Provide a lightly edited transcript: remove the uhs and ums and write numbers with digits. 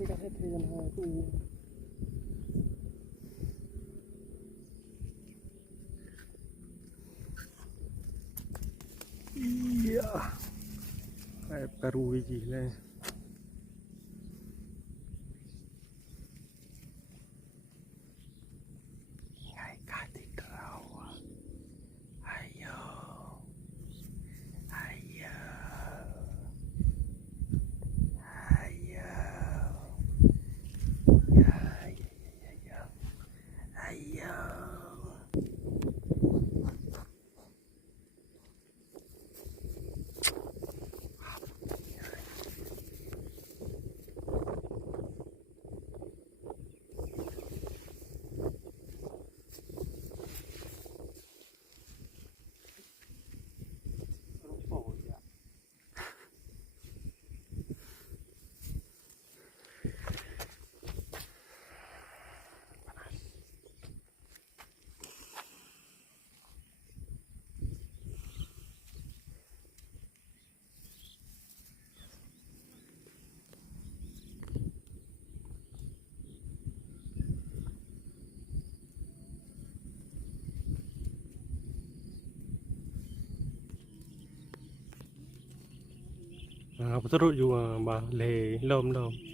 Mereka saya terima tu. Iya, kayak baru aja lah. Ingai katedral. Ayo, ayo, ayo, ya, ya, ayo. Betul juga bah le lom lom.